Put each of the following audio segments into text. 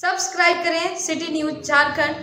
Subscribe करें city news Jharkhand.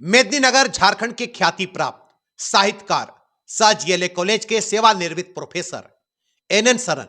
Medininagar Jharkhand के ख्याति प्राप्त साहित्यकार सह जीएलए कॉलेज के सेवानिवृत्त प्रोफेसर एनएन सरन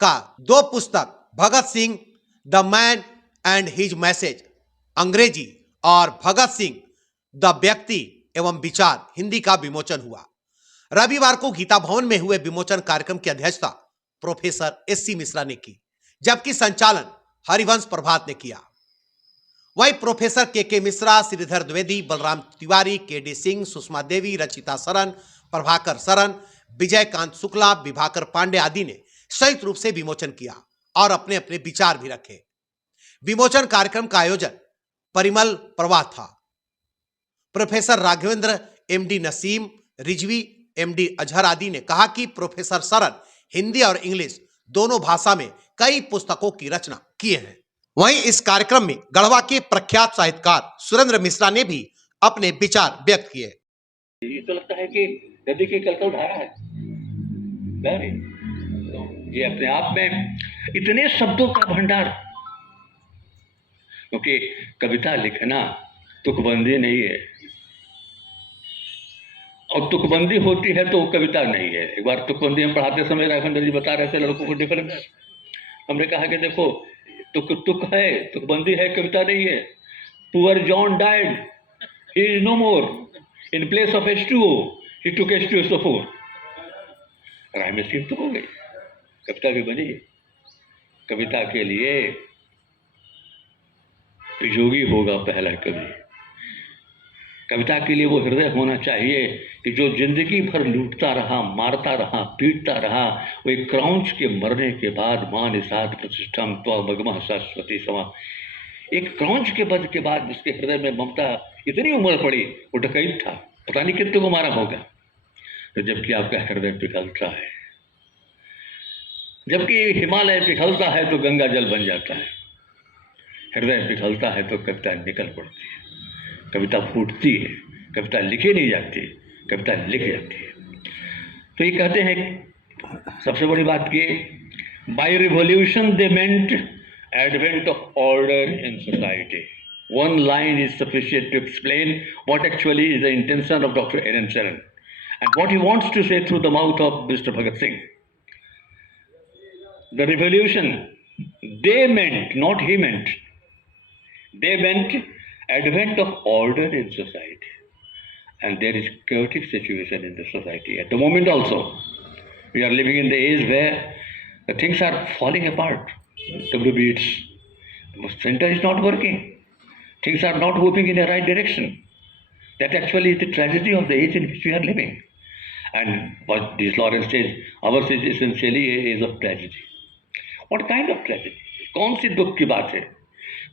का 2 पुस्तक Bhagat Singh the man and his message अंग्रेजी और भगत सिंह द व्यक्ति एवं विचार हिंदी का विमोचन हुआ। रविवार को गीता भवन में हुए विमोचन कार्यक्रम की अध्यक्षता प्रोफेसर एससी मिश्रा ने की, जबकि संचालन हरिवंश प्रभात ने किया। वहीं प्रोफेसर के मिश्रा, श्रीधर द्विवेदी, बलराम तिवारी, केडी सिंह, सुषमा देवी, रचिता सरन, प्रभाकर सरन, विजयकांत शुक्ला, विभाकर पांडे आदि ने संयुक्त रूप से विमोचन किया और अपने अपने विचार भी रखे। विमोचन कार्यक्रम का आयोजन परिमल प्रवाह था। Professor Raghavendra, MD Naseem, Rizvi, MD Azhar आदि ने कहा कि प्रोफेसर सरन हिंदी और इंग्लिश दोनों भाषा में कई पुस्तकों की रचना किए हैं। वहीं इस कार्यक्रम में गढ़वा के प्रख्यात साहित्यकार सुरेंद्र मिश्रा ने भी अपने विचार व्यक्त किए। ये तो लगता है कि नदी के कल का उधारा है। तो ये अपने आप में इतने शब्दों का भंडार, क्योंकि कविता लिखना तुकबंदी नहीं है, और तुकबंदी होती है तो कविता नहीं है। एक बार तुकबंदी हम पढ़ाते समय राघवेंद्र जी बता रहे थे लड़कों को डिफरेंस। हमने कहा कि देखो तुक है, तुकबंदी है, कविता नहीं है। Poor John died, he is no more, in place of H2O he took H2SO4। Rhyme scheme तो हो गई, कविता भी बनी। कविता के लिए योगी होगा पहला कवि। कविता के लिए वो हृदय होना चाहिए कि जो जिंदगी भर लूटता रहा, मारता रहा, पीटता रहा, वो एक क्रौंच के मरने के बाद मां निषाद प्रतिष्ठम त्वा भगमा सरस्वती समा, एक क्रौंच के बद के बाद उसके हृदय में ममता इतनी उम्र पड़ी, वो डकैत था, पता नहीं कितने को मारा होगा। तो जबकि आपका हृदय पिघलता है, जबकि हिमालय पिघलता है तो गंगा जल बन जाता है, हृदय पिघलता है तो कविता निकल पड़ती है, कविता फूटती है, कविता लिखी नहीं जाती, कविता लिख जाती है। तो ये कहते हैं सबसे बड़ी बात कि by revolution they meant advent of order in society. One line is sufficient to explain what actually is the intention of Dr. N.N. Saran and what he wants to say through the mouth of Mr. Bhagat Singh. The revolution, they meant, not he meant, they meant advent of order in society. And there is chaotic situation in the society. At the moment also, we are living in the age where the things are falling apart. WBs, the center is not working. Things are not moving in the right direction. That actually is the tragedy of the age in which we are living. And what this Lawrence says, ours is essentially a age of tragedy. What kind of tragedy? कौन सी दुख की बात है,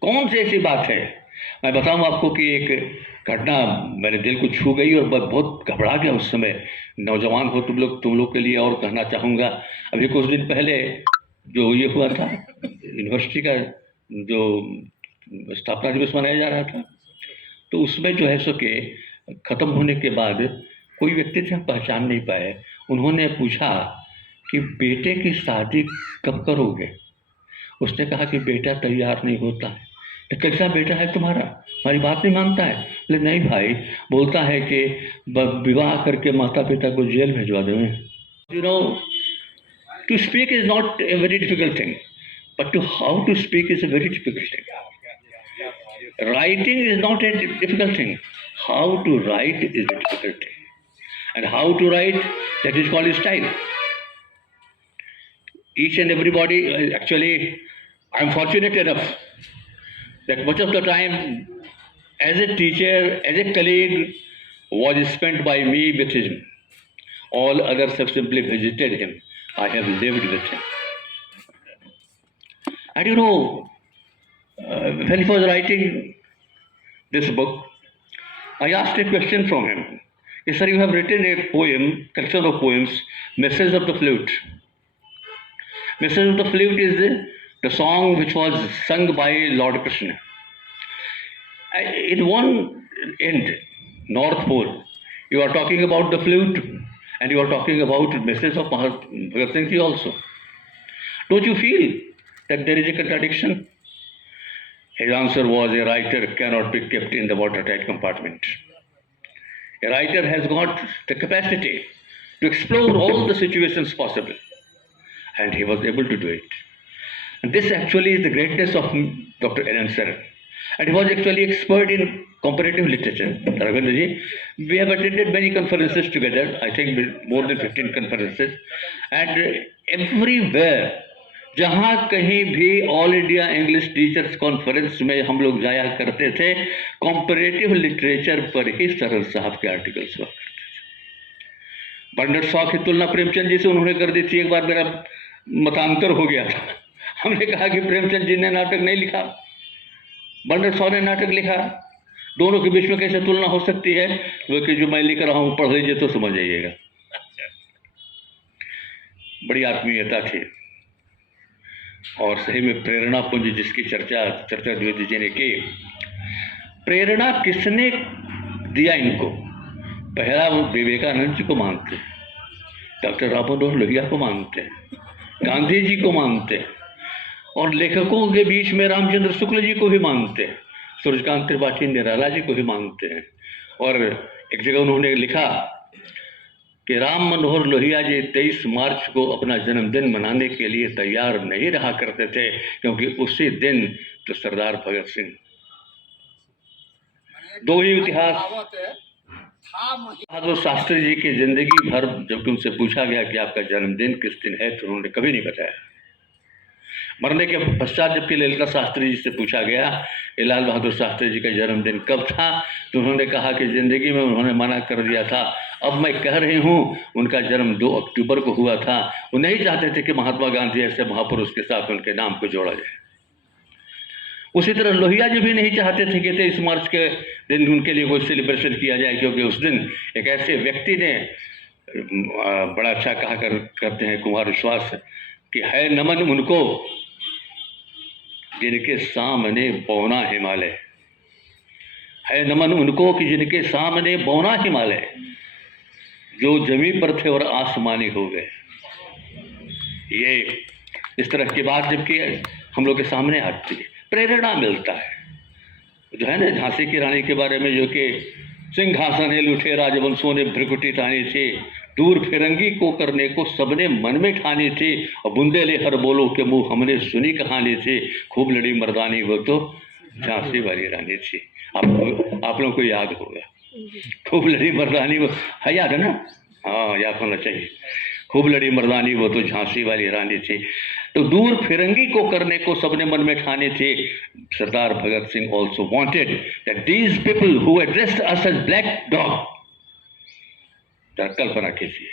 कौन सी ऐसी बात है? मैं बताऊं आपको कि एक घटना मेरे दिल को छू गई और मैं बहुत घबरा गया उस समय। नौजवान हो तुम लोग के लिए और कहना चाहूँगा, अभी कुछ दिन पहले जो ये हुआ था, यूनिवर्सिटी का जो स्थापना दिवस मनाया जा रहा था, तो उसमें जो है सो के ख़त्म होने के बाद कोई व्यक्ति थे, हम पहचान नहीं पाए। उन्होंने पूछा कि बेटे की शादी कब करोगे? उसने कहा कि बेटा तैयार नहीं होता है। तो कैसा बेटा है तुम्हारा, हमारी बात नहीं मानता है? बोले नहीं भाई, बोलता है कि विवाह करके माता पिता को जेल भिजवा दें। You know, to speak is not a very difficult thing, but to how to speak is a very difficult thing. Writing is not a difficult thing. How to write is a difficult thing. And how to write, that is called style. Each and everybody, actually, I am fortunate enough that much of the time as a teacher, as a colleague, was spent by me with him. All others have simply visited him. I have lived with him. And you know, when he was writing this book, I asked a question from him. He said, you have written a poem, collection of poems, Message of the Flute. Message of the Flute is the song which was sung by Lord Krishna. In one end, North Pole, you are talking about the flute and you are talking about the message of Bhagat Singh Ji also. Don't you feel that there is a contradiction? His answer was, a writer cannot be kept in the watertight compartment. A writer has got the capacity to explore all the situations possible, and he was able to do it. And this actually is the greatness of Dr. N.N. Saran. And he was actually expert in comparative literature. Ravindra ji, we have attended many conferences together, I think more than 15 conferences, and everywhere, जहाँ कहीं भी all India English teachers conference में हम लोग जाया करते थे, comparative literature पर ही सरन साहब के आर्टिकल्स हुआ करते थे। बंडर शॉ की तुलना प्रेमचंद जी से उन्होंने कर दी थी। एक बार मेरा मतांतर हो गया था, हमने कहा कि प्रेमचंद जी ने नाटक नहीं लिखा, बंडर शॉ ने नाटक लिखा, दोनों के बीच में कैसे तुलना हो सकती है? वो कि जो मैं लिख रहा हूँ पढ़ लीजिए तो समझ जाइएगा। बड़ी आत्मीयता थी और सही में प्रेरणा पुंज जिसकी चर्चा द्विवेदी जी ने की। प्रेरणा किसने दिया इनको? पहला वो विवेकानंद जी को मानते हैं, डॉक्टर राम मनोहर लोहिया को मानते हैं, गांधी जी को मानते हैं, और लेखकों के बीच में रामचंद्र शुक्ल जी को भी मानते हैं, सूर्यकांत त्रिपाठी निराला जी को भी मानते हैं। और एक जगह उन्होंने लिखा कि राम मनोहर लोहिया जी 23 मार्च को अपना जन्मदिन मनाने के लिए तैयार नहीं रहा करते थे, क्योंकि उसी दिन तो सरदार भगत सिंह। दो ही इतिहास। बहादुर शास्त्री जी की जिंदगी भर जब उनसे पूछा गया कि आपका जन्मदिन किस दिन है, तो उन्होंने कभी नहीं बताया। मरने के पश्चात जबकि ललिता शास्त्री जी से पूछा गया कि लाल बहादुर शास्त्री जी का जन्मदिन कब था, तो उन्होंने कहा कि जिंदगी में उन्होंने मना कर दिया था। अब मैं कह रही हूँ उनका जन्म 2 अक्टूबर को हुआ था। वो नहीं चाहते थे कि महात्मा गांधी ऐसे महापुरुष के साथ उनके नाम को जोड़ा जाए। उसी तरह लोहिया जी भी नहीं चाहते थे कि 23 मार्च के दिन उनके लिए कोई सेलिब्रेशन किया जाए, क्योंकि उस दिन एक ऐसे व्यक्ति ने बड़ा अच्छा कहा करते हैं कुमार विश्वास कि है नमन उनको जिनके सामने बौना हिमालय, है नमन उनको कि जिनके सामने बौना हिमालय, जो जमीन पर थे और आसमानी हो गए। ये इस तरह की बात जबकि हम लोग के सामने आती है, प्रेरणा मिलता है। जो है ना झांसी की रानी के बारे में, जो कि सिंहासन है लूठे राजवंशों ने भ्रिकुटी तानी थी, दूर फिरंगी को करने को सबने मन में ठानी थी, और बुंदेले हर बोलो के मुंह हमने सुनी कहानी थी, खूब लड़ी मर्दानी वो तो झांसी वाली रानी थी। आप लोगों को याद होगा, खूब लड़ी मर्दानी वो है, याद है ना? हाँ, याद होना चाहिए। खूब लड़ी मर्दानी वो तो झांसी वाली रानी थी। तो दूर फिरंगी को करने को सबने मन में ठानी थी। Sardar Bhagat Singh also wanted that these people who addressed us as black dog, कल्पना कीजिए,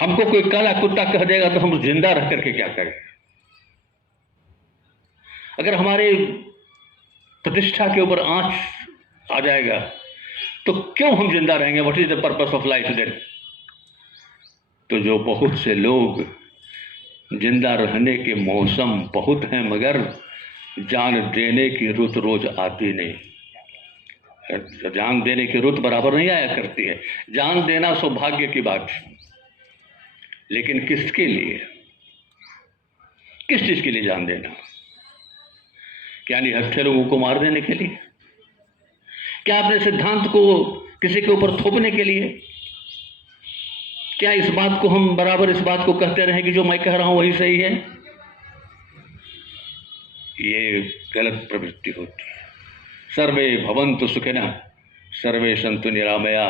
हमको कोई काला कुत्ता कह देगा तो हम जिंदा रह करके क्या करें? अगर हमारे प्रतिष्ठा के ऊपर आंच आ जाएगा तो क्यों हम जिंदा रहेंगे? What is the purpose of life then? तो जो बहुत से लोग जिंदा रहने के मौसम बहुत हैं, मगर जान देने की रुत रोज आती नहीं। जान देने की रुत बराबर नहीं आया करती है। जान देना सौभाग्य की बात, लेकिन किसके लिए, किस चीज के लिए जान देना? क्या निहत्थे लोगों को मार देने के लिए? क्या अपने सिद्धांत को किसी के ऊपर थोपने के लिए? क्या इस बात को हम बराबर इस बात को कहते रहे कि जो मैं कह रहा हूं वही सही है? ये गलत प्रवृत्ति होती है। सर्वे भवन्तु सुखिनः, सर्वे सन्तु निरामया,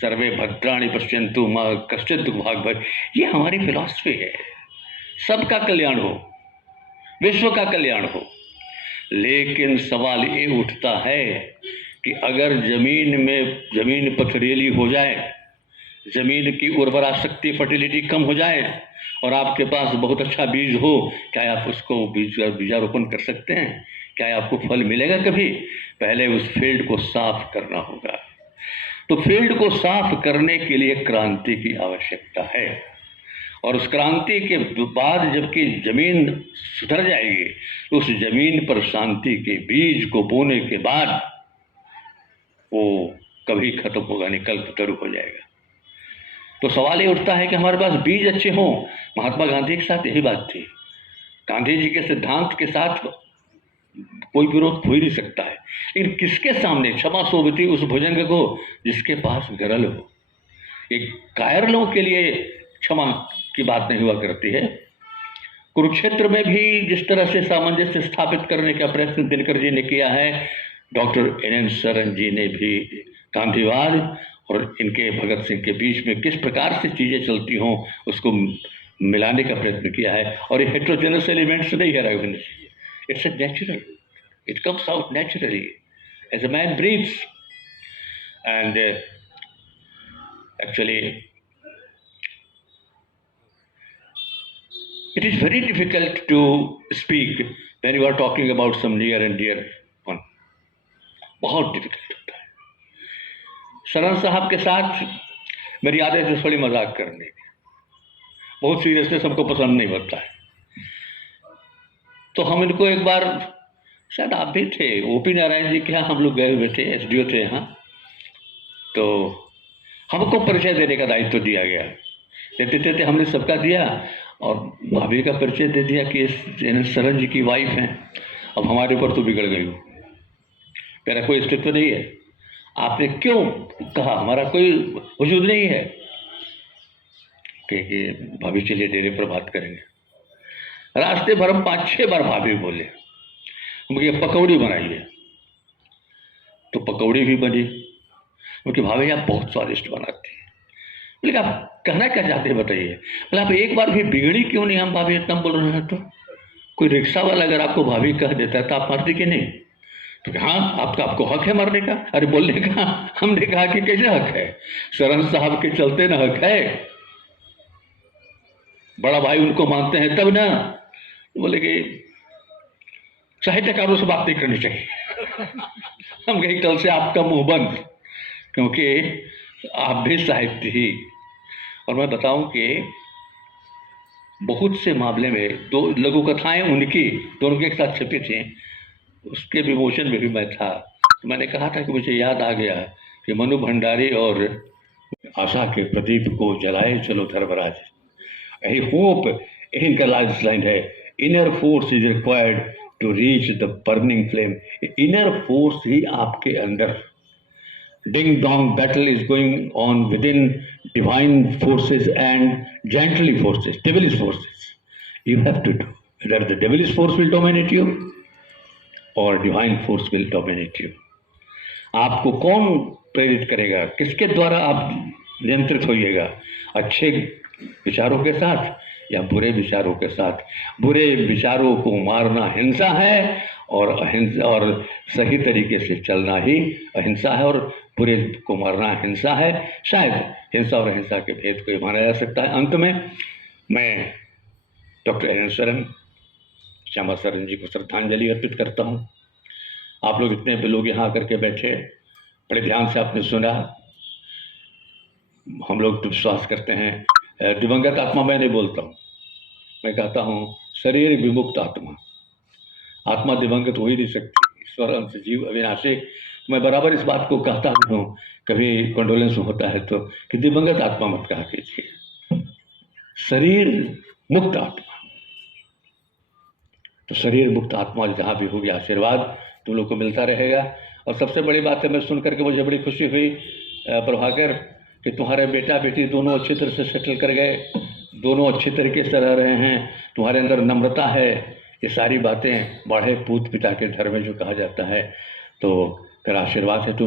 सर्वे भद्राणि पश्यन्तु मा कश्चित् दुःखभाग् भवेत्। ये हमारी फिलॉसफी है। सबका कल्याण हो, विश्व का कल्याण हो। लेकिन सवाल ये उठता है कि अगर जमीन पथरीली हो जाए, जमीन की उर्वरा शक्ति फर्टिलिटी कम हो जाए और आपके पास बहुत अच्छा बीज हो, क्या आप उसको बीजारोपण कर सकते हैं? क्या आपको फल मिलेगा कभी? पहले उस फील्ड को साफ करना होगा। तो फील्ड को साफ करने के लिए क्रांति की आवश्यकता है। और उस क्रांति के बाद जबकि जमीन सुधर जाएगी तो उस जमीन पर शांति के बीज को बोने के बाद वो कभी खत्म होगा नहीं, कल्पतरु हो जाएगा। तो सवाल ये उठता है कि हमारे पास बीज अच्छे हों। महात्मा गांधी के साथ यही बात थी। गांधी जी के सिद्धांत के साथ कोई विरोध हो ही नहीं सकता है, लेकिन किसके सामने क्षमा सोबती उस भुजंग को जिसके पास गरल हो। एक कायरलों के लिए क्षमा की बात नहीं हुआ करती है। कुरुक्षेत्र में भी जिस तरह से सामंजस्य स्थापित करने का प्रयत्न दिनकर जी ने किया है, डॉक्टर एन सरन जी ने भी गांधीवाद और इनके भगत सिंह के बीच में किस प्रकार से चीज़ें चलती हों उसको मिलाने का प्रयत्न किया है। और ये हेट्रोजेनस एलिमेंट्स नहीं है Raghavendra ji, it's a natural, it comes out naturally as a man breathes. And actually it is very difficult to speak when you are talking about some near and dear one. बहुत difficult होता है। सरन साहब के साथ मेरी आदत है थोड़ी मजाक करने की, बहुत सीरियसनेस हमको पसंद नहीं होता है। तो हम इनको एक बार, शायद आप भी थे, ओपी नारायण जी के यहाँ हम लोग गए हुए थे, एसडीओ थे यहाँ, तो हमको परिचय देने का दायित्व दिया गया। देते देते हमने सबका दिया और भाभी का परिचय दे दिया कि सरन जी की वाइफ हैं, अब हमारे ऊपर तो बिगड़ गई हो, मेरा कोई अस्तित्व नहीं है, आपने क्यों कहा, हमारा कोई वजूद नहीं है कि भाभी चलिए डेरे पर बात करेंगे। रास्ते भर हम 5-6 बार भाभी बोले, मुझे पकौड़ी बनाइए, तो पकौड़ी भी बनी, क्योंकि भाभी आप बहुत स्वादिष्ट बनाती हैं। बोले आप कहना क्या चाहते हैं बताइए। बोले आप एक बार भी बिगड़ी क्यों नहीं, हम भाभी इतना बोल रहे हैं तो कोई रिक्शा वाला अगर आपको भाभी कह देता है तो आप मारते कि नहीं। तो हाँ आपको हक है मरने का, अरे बोलने का। हमने कहा कि कैसे हक है, सरन साहब के चलते ना हक है, बड़ा भाई उनको मानते हैं तब ना। बोले कि साहित्यकारों से बात नहीं करनी चाहिए। हम कहीं कल से आपका मुंह बंद, क्योंकि आप भी साहित्य ही। और मैं बताऊं कि बहुत से मामले में 2 लघु कथाएं उनकी दोनों के एक साथ छपी थी, उसके विमोचन में भी मैं था। तो मैंने कहा था कि मुझे याद आ गया कि मनु भंडारी और आशा के प्रदीप को जलाए चलो धर्मराज। आई होप इनका लास्ट लाइन है, inner force is required to reach the burning flame. Inner force ही आपके अंदर, ding dong battle is going on within divine forces and gently forces, devilish forces. You have to do, whether the devilish force will dominate you or divine force will dominate you. आपको कौन प्रेरित करेगा, किसके द्वारा आप नियंत्रित होइएगा, अच्छे विचारों के साथ या बुरे विचारों के साथ। बुरे विचारों को मारना हिंसा है और अहिंसा, और सही तरीके से चलना ही अहिंसा है, और बुरे को मारना हिंसा है। शायद हिंसा और अहिंसा के भेद को माना जा सकता है। अंत में मैं डॉक्टर एन सरन, श्यामा सरन जी को श्रद्धांजलि अर्पित करता हूँ। आप लोग इतने भी लोग यहाँ आकर के बैठे, बड़े ध्यान से आपने सुना। हम लोग तो विश्वास करते हैं दिवंगत आत्मा मैं नहीं बोलता हूँ, मैं कहता हूँ शरीर विमुक्त आत्मा। आत्मा दिवंगत हो ही नहीं सकती, ईश्वर अंश जीव अविनाशी। मैं बराबर इस बात को कहता हूँ, कभी कंडोलेंस होता है तो, कि दिवंगत आत्मा मत कहा कीजिए, शरीर मुक्त आत्मा। तो शरीर मुक्त आत्मा जहाँ भी होगी, आशीर्वाद तुम लोग को मिलता रहेगा। और सबसे बड़ी बात है, मैं सुन करके मुझे बड़ी खुशी हुई प्रभाकर, कि तुम्हारे बेटा बेटी दोनों अच्छी तरह से सेटल कर गए, दोनों अच्छी तरीके से रह रहे हैं, तुम्हारे अंदर नम्रता है। ये सारी बातें बढ़े पूत पिता के घर में जो कहा जाता है, तो फिर आशीर्वाद है तुम